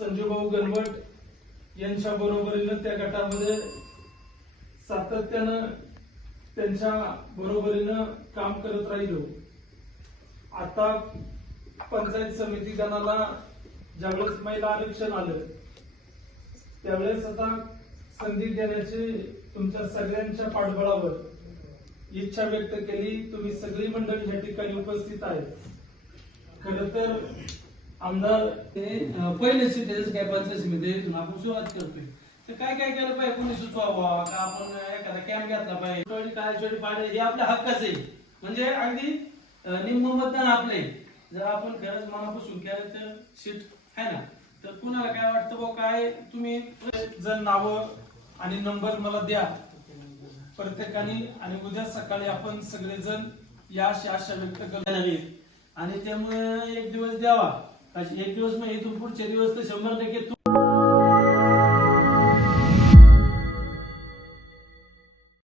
संजूभाऊ गणवट यांच्या बरोबरीनं त्या गटामध्ये सातत्यानं त्यांच्या बरोबरीनं काम करत राहिलो. आता पंचायत समिती गणाला ज्यावेळेस महिला आरक्षण आलं त्यावेळेस आता संधी देण्याची तुमच्या सगळ्यांच्या पाठबळावर इच्छा व्यक्त केली. तुम्ही सगळी मंडळी या ठिकाणी उपस्थित आहेत. खर तर आमदार ते पहिले त्याच्याच काय पंचायत समिती आपण सुरुवात करतोय. तर काय काय केलं पाहिजे? कोणी सुचवावा? का आपण एखादा कॅम्प घेतला पाहिजे? काय छोटी पाडे हे आपल्या हक्काचं आहे. म्हणजे अगदी निम्म मतदान आपलं आहे. जर आपण खरंच मनापासून केलं तर सीट आहे ना? तर कुणाला काय वाटतं बुवा काय तुम्ही जर नावं आणि नंबर मला द्या. प्रत्येकाने आणि उद्या सकाळी आपण सगळेजण या अशा आशा व्यक्त करणार आणि त्यामुळे एक दिवस द्यावा. एक दिवस मग इथून पुढचे दिवस तर शंभर टक्के तू